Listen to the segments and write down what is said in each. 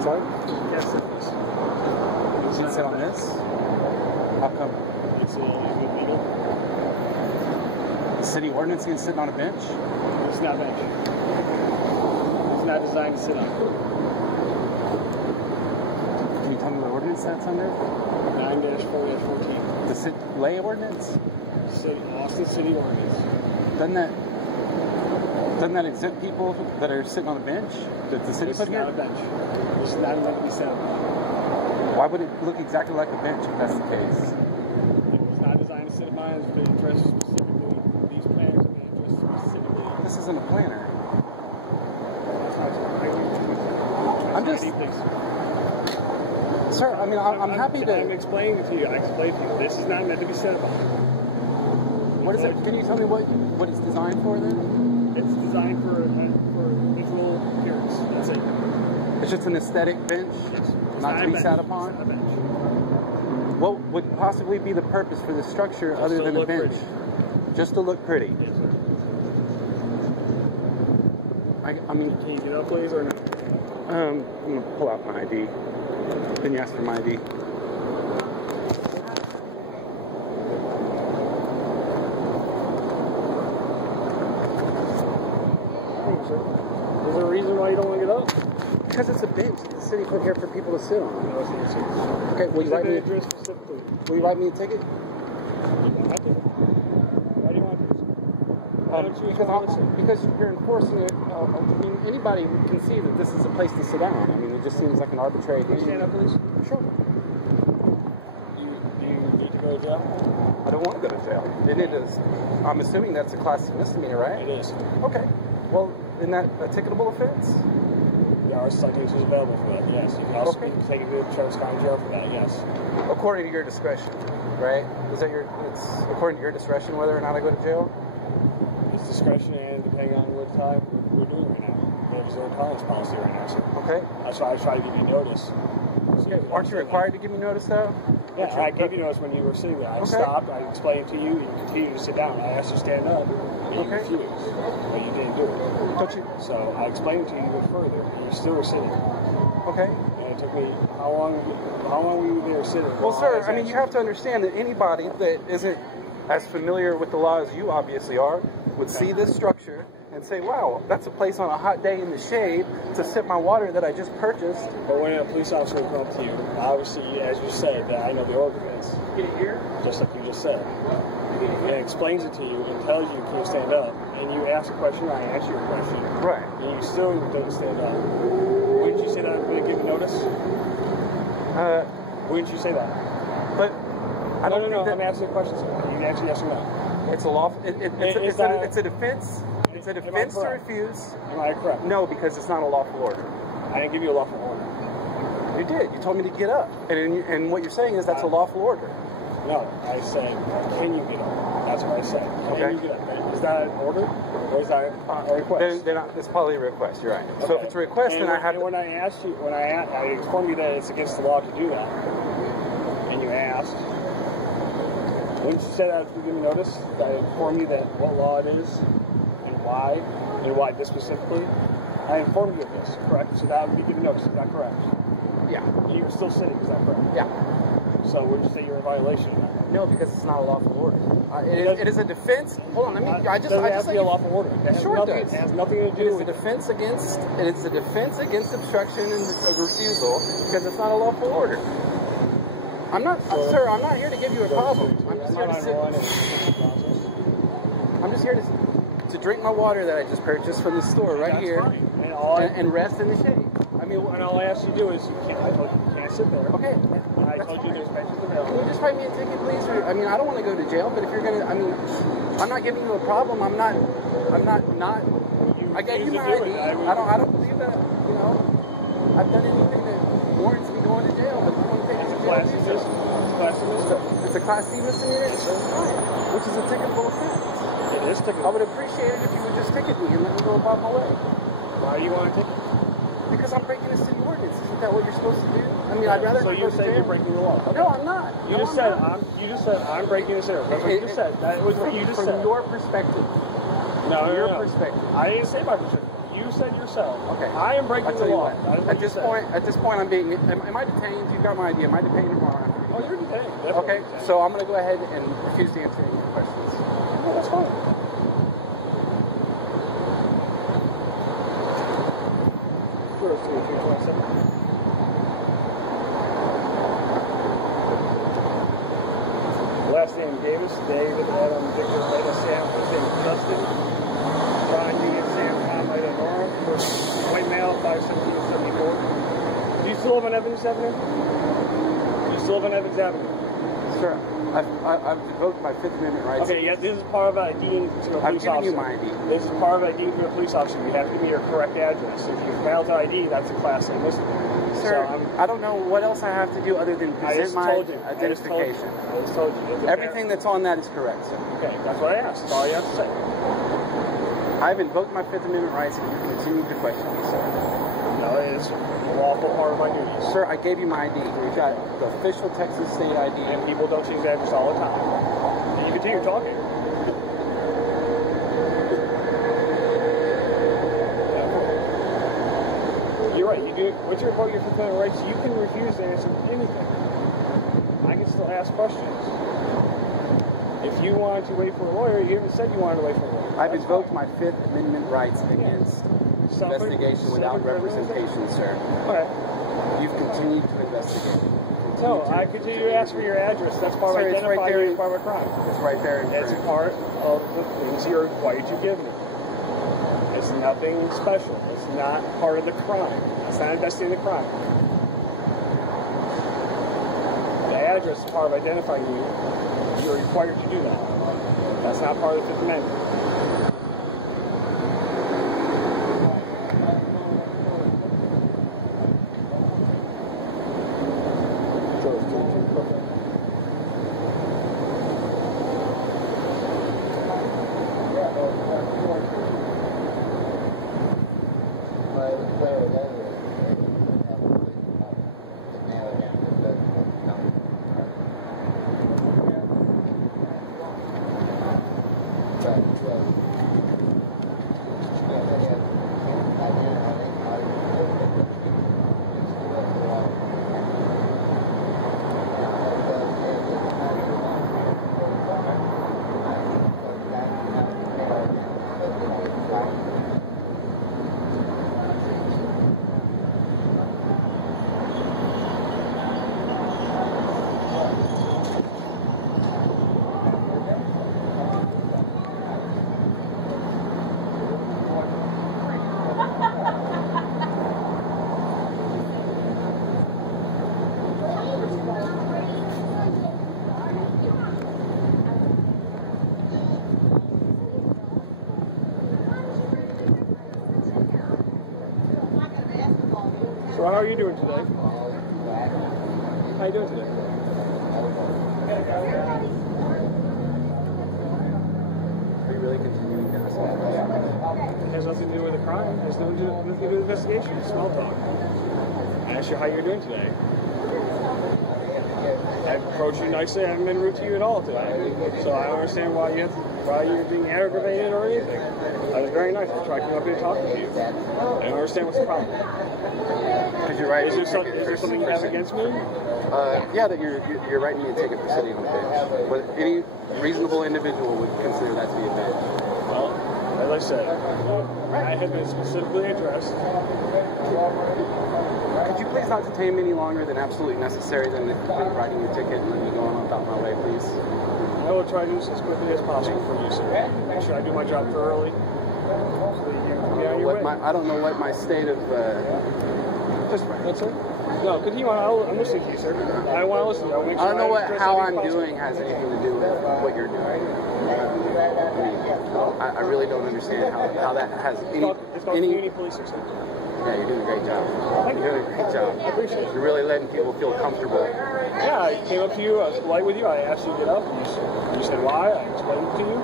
Sorry? Yes, it is. You should sit on this? How come? It's illegal. The city ordinance is sitting on a bench? It's not a bench. It's not designed to sit on. Can you tell me what ordinance that's under? 9-4-14. The lay ordinance? Austin City Ordinance. Doesn't that exempt people that are sitting on a bench that the city put here? It's not a bench. It's not meant to be set on. Why would it look exactly like a bench if that's the case? It was not designed to sit on. It's been addressed specifically. These plans have been addressed specifically. This isn't a planner. I'm just... Sir, I mean, I'm happy to... I'm explaining it to you. I explained to you. This is not meant to be set upon. What is it? Can you tell me what it's designed for then? It's designed for visual appearance. That's it. It's just an aesthetic bench? Yes. Not to be sat upon? It's not a bench. What would possibly be the purpose for this structure Just other than a bench? Pretty. Just to look pretty? Yes, sir. I mean... Can you get up, please, or no? I'm going to pull out my ID. Can you ask for my ID? Is there a reason why you don't want to get up? Because it's a bench that the city put here for people to sit on. No, it's not. Okay, will you write me a ticket? Why do you want this? Because you're enforcing it. I mean, anybody can see that this is a place to sit down. I mean, it just seems like an arbitrary Can you stand up, please? Sure. Do you need to go to jail? I don't want to go to jail. And it is. I'm assuming that's a class misdemeanor, right? It is. Okay. Well, isn't that a ticketable offense? There are citations available for that, yes. You can also be taken to Travis County Jail for that, yes. According to your discretion, right? It's according to your discretion whether or not I go to jail? It's discretion and depending on what time we're doing right now. There's a tolerance policy right now, so. Okay. That's why I try to give you notice. Okay. Aren't you required to give me notice, though? Yeah, I gave you notice when you were sitting there. I stopped, I explained to you, you continued to sit down. I asked you to stand up, and you refused. But you didn't do it. So I explained to you even further, and you still were sitting. Okay. And it took me, how long were you there sitting? Well, sir, I mean, you have to understand that anybody that isn't as familiar with the law as you obviously are would see this structure and say, wow, that's a place on a hot day in the shade to sip my water that I just purchased. But when a police officer will come up to you, obviously, as you said, that I know the ordinance, just like you just said, and explains it to you and tells you can you stand up, and you ask a question, I ask you a question, right? And you still don't stand up. Wouldn't you say that I'm going to give you notice? Wouldn't you say that? But I don't know. I'm asking a question, sir. You can answer yes or no. It's a law. It's a defense. It's a defense to refuse. Am I correct? No, because it's not a lawful order. I didn't give you a lawful order. You did. You told me to get up, and what you're saying is that's a lawful order. No, I said, can you get up? That's what I said. Can you get up? Is that an order, or is that a request? It's probably a request. You're right. Okay. So if it's a request, then I have to. When I asked you, I informed you that it's against the law to do that, and you asked. Wouldn't you say that to give me notice? That I informed you that what law it is, and why this specifically? I informed you of this, correct? So that would be giving notice. Is that correct? Yeah. You were still sitting. Is that correct? Yeah. So would you say you're in violation? No, because it's not a lawful order. It is a defense. Hold on, It doesn't have to be a lawful order. Sure it does. It has nothing to do with it. It's a defense against obstruction and refusal because it's not a lawful order. I'm not, sir. I'm not here to give you a problem. I'm just here to sit. I'm just here to drink my water that I just purchased from the store right here and rest in the shade. I mean, and all I asked you to do is I told you can't sit there. Okay. And I told you there's benches available. Can you just write me a ticket, please? I mean, I don't want to go to jail, but if you're gonna, I mean, I'm not giving you a problem. I'm not. I gave you my ID. I don't believe that. You know, I've done anything that warrants me going to jail. But if you want to take me to jail, it's a Class C misdemeanor, which is a ticketable offense. It is ticket. I would appreciate it if you would just ticket me and let me go about my way. Why do you want to ticket? Because I'm breaking the city ordinance. Isn't that what you're supposed to do? I mean, I'd rather. So you say you're breaking the law? Okay. No, I'm not. You just said I'm breaking the city. That's what you just said. That was what you just said. From your perspective. No, your perspective. I didn't say my perspective. You said yourself. Okay. I am breaking the law. At this point, I'm being. Am I detained? You've got my idea. Am I detained tomorrow? Oh, you're detained. Okay. Detained. So I'm going to go ahead and refuse to answer any of your questions. Oh, that's fine. Last name Davis, David, Adam, Victor, Leda, Sam, first name Justin, John, Union, Sam, Tom, Leda, Nora, white male, 5'17", 74. Do you still live on Evans Avenue? Do you still live on Evans Avenue? Sir, I've invoked my Fifth Amendment rights. Okay, yeah, this is part of IDing to a police officer. I've given you my ID. This is part of IDing to a police officer. You have to give me your correct address. If you fail to ID, that's a class A misdemeanor. Sir, I don't know what else I have to do other than present my identification. I just told you. Everything that's on that is correct, sir. Okay, that's what I asked. That's all you have to say. I've invoked my Fifth Amendment rights and you continue to question me, sir. No, it is a lawful part of my duties. Sir, I gave you my ID. We've got the official Texas state ID. And people don't change address all the time. And you continue talking. You're right. You do. Once you revoke your Fifth Amendment rights, you can refuse to answer anything. I can still ask questions. If you wanted to wait for a lawyer, you even said you wanted to wait for a lawyer. I've invoked my Fifth Amendment rights against investigation without representation, sir. Okay. You've continued to investigate. No, I continue to ask for your address. That's part of identifying you as part of a crime. It's right there in It's print. part of the things you're required to give me. It's nothing special. It's not part of the crime. It's not investigating the crime. The address is part of identifying you. You're required to do that. That's not part of the Fifth Amendment. So how are you doing today? How are you doing today? Are you really continuing to ask me questions? It has nothing to do with the crime. It has nothing to do with the investigation. It's small talk. I asked you how you're doing today. I approached you nicely. I haven't been rude to you at all today. So I don't understand why you're being aggravated or anything. I was very nice. I tried to come up here and talk to you. I don't understand what's the problem. Because you're right. Is there something you have against me? Yeah, that you're writing me a ticket for sitting on the bench. But any reasonable individual would consider that to be a bench. Well, as I said, I have been specifically addressed. Could you please not detain me any longer than absolutely necessary than writing a ticket and let me go on about my way, please? I will try to do this as quickly as possible for you, sir. Make sure I do my job thoroughly. So you get on your way. I don't know what my state of... just right. That's it? No, continue on. I'm listening to you, sir. I want to listen. I don't know how I'm doing has anything to do with what you're doing. I really don't understand how that has any... It's called community policing, sir. Yeah, you're doing a great job. You're doing a great job. I appreciate it. You're really letting people feel comfortable. Yeah, I came up to you. I was polite with you. I asked you to get up. You said why. I explained it to you.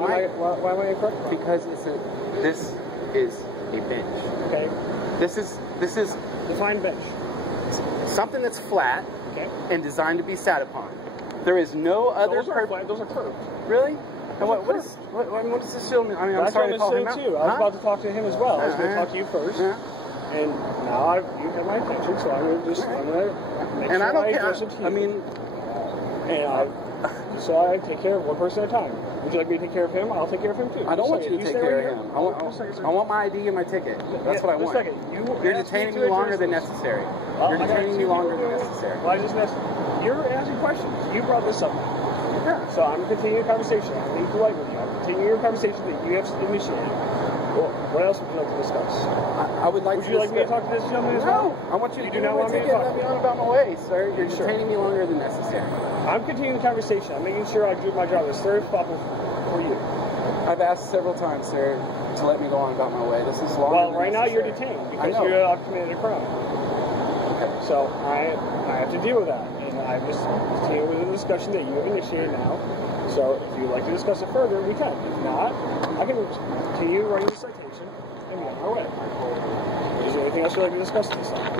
Why am I incorrect? Because this is a bench. Okay. This is define bench. Something that's flat and designed to be sat upon. There is no other purpose. Those are curved. Really? And what does this show me? I mean, I'm sorry to call him out. Too. I was about to talk to him as well. I was going to talk to you first. And now you have my attention, so I'm going to make sure I don't care. I mean, so I take care of one person at a time. Would you like me to take care of him? I'll take care of him too. I don't want you to take care of him. I want my ID and my ticket. That's what I want. You're detaining me longer than necessary. You're detaining me longer than necessary. Why is this necessary? You're asking questions. You brought this up. Yeah. So I'm going to continue the conversation. I'm going to be polite with you. I'm continuing your conversation that you have initiated. What else would you like to discuss? I would like. Would you like me to talk to this gentleman as well? I want you to do not want me to talk. Let me on about my way, sir. You're detaining me longer than necessary. I'm continuing the conversation. I'm making sure I do my job as thoroughly for you. I've asked several times, sir, to let me go on about my way. This is longer. Well, right now you're detained because you have committed a crime. Okay. So I have to deal with that, and I'm just continuing with the discussion that you have initiated now. So if you'd like to discuss it further, we can. If not, I can continue writing the citation and be on our way. Is there anything else you'd like to discuss this time?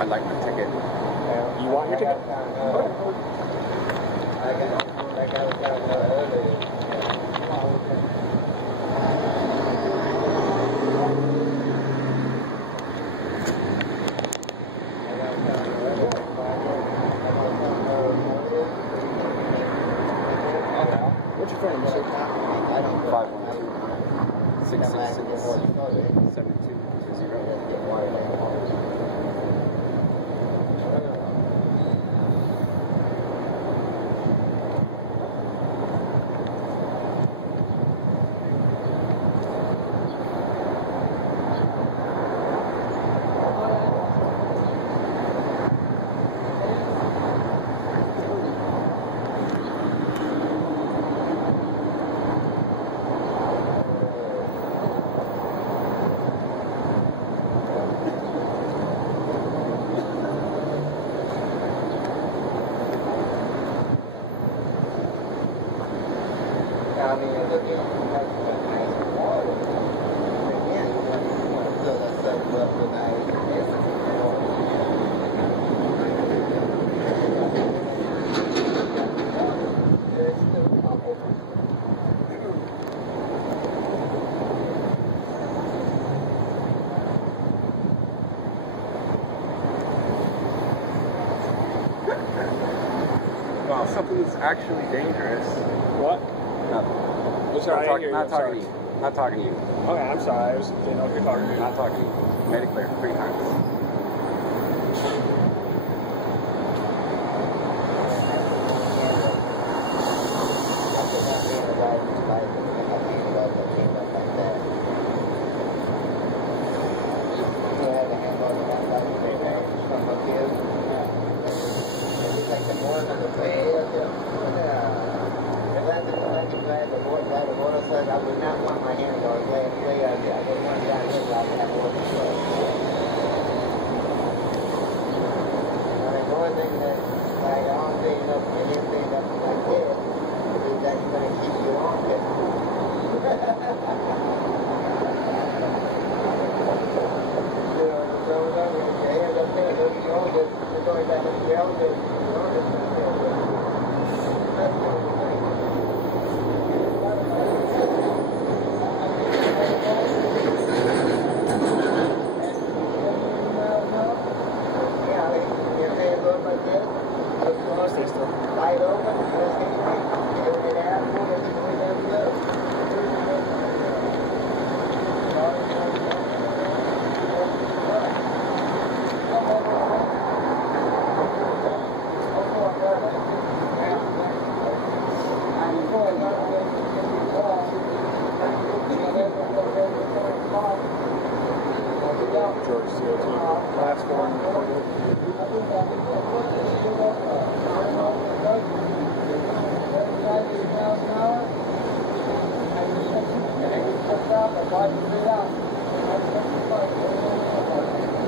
I'd like my ticket. You want your ticket? Okay. What's your phone, sir? 512-666-7220. Wow, something that's actually dangerous. What? Nothing. Sorry, not talking to you. Not talking to you. Okay, I'm sorry. I didn't know if you're talking to me. Not talking to you. Made it clear 3 times.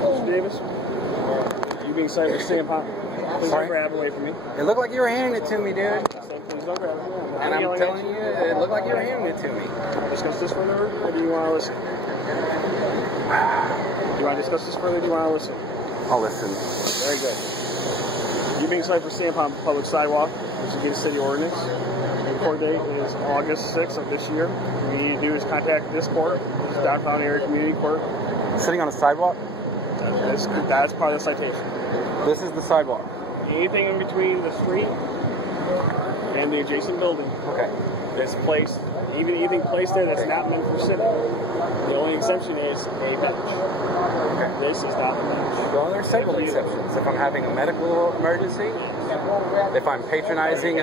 Mr. Davis, you being cited for staying upon. Please don't grab away from me. It looked like you were handing it to me, dude. Please don't grab it. And I'm telling you, it looked like you were handing it to me. Discuss this further, or do you want to listen? Do you want to discuss this further, or do you want to listen? I'll listen. Very good. You being cited for staying upon public sidewalk, which is against city ordinance. The court date is August 6th of this year. What you need to do is contact this court, this is Downtown Area Community Court. Sitting on a sidewalk? That's part of the citation. This is the sidewalk. Anything in between the street and the adjacent building. Okay. That's placed, even anything placed there that's not meant for sitting. The only exception is a bench. Okay. This is not a bench. Well, there are several exceptions. If I'm having a medical emergency, if I'm patronizing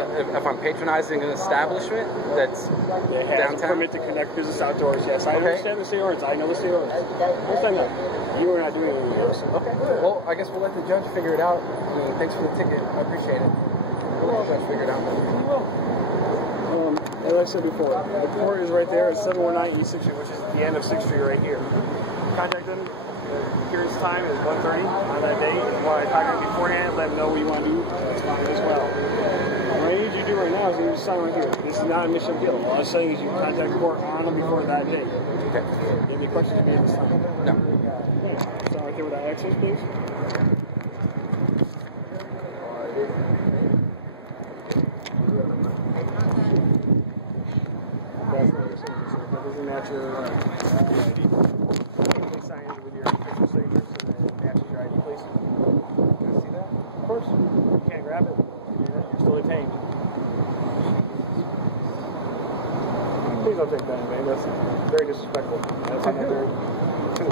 an establishment that's It has downtown. a permit to conduct business outdoors. Yes, I Okay. understand the state ordinance. I know the state ordinance. I understand that. You are not doing anything else. Okay. Well, I guess we'll let the judge figure it out. I mean, thanks for the ticket. I appreciate it. We'll let the judge figure it out. As I said before, the court is right there at 719 East 6th Street, which is at the end of 6th Street right here. Contact them. Here's time is 1:30 on that day. If you want to contact them beforehand, let them know what you want to do. That's fine as well. What I need you to do right now is you just sign right here. This is not a mission of guilt. All I'm saying is you contact the court on or before that day. Okay. Do you have any questions to me at this time? No. Okay. Sign right there with that access, please. That doesn't match your ID. Please sign it with your official signature so that it matches your ID, please. Can I see that? Of course. You can't grab it. You're still detained. Please don't take that, man. That's very disrespectful.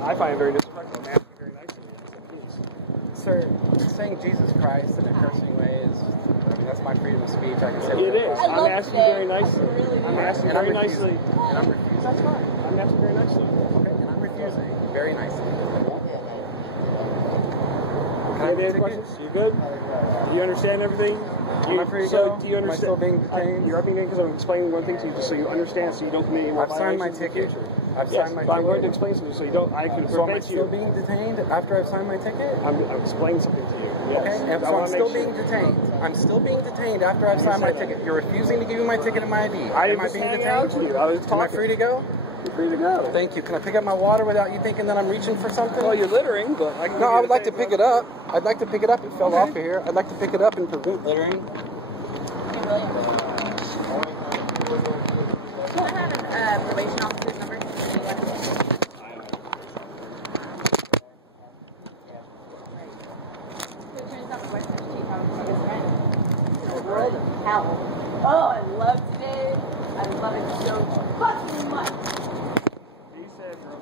I find it very disrespectful. I'm asking very nicely. Please. Sir, saying Jesus Christ in a cursing way is, I mean, that's my freedom of speech. I can say It is. whatever I I'm asking you very nicely. I'm asking very nicely. And I'm refusing. That's fine. I'm asking very nicely. Okay, and I'm refusing. Very nicely. Do you have any questions? You good? Do you understand everything? Am I free to go? Do you understand? Am I still being detained? You're being detained because I'm explaining one thing to you just so you understand, so you don't commit any more I've signed my violations in the ticket. future. I've Yes, signed my but I'm going to ticket. explain something so you don't. I can So am I prevent still you. being detained after I've signed my ticket? I'm explaining something to you. Yes. Okay, and I so I'm wanna still make sure. being detained. I'm still being detained after I've signed my ticket. You're refusing to give me my ticket and my ID. I Am am I just being hanging out detained? to you. I was Am I talking. free to go? You're free to go. Thank you. Can I pick up my water without you thinking that I'm reaching for something? Well, you're littering, but I can. No, I would like to pick it up. I'd like to pick it up. It fell off of here. I'd like to pick it up and prevent littering. Can I have a probation officer's number? Hell. Oh, I love today. I love it so fucking much. He said, bro.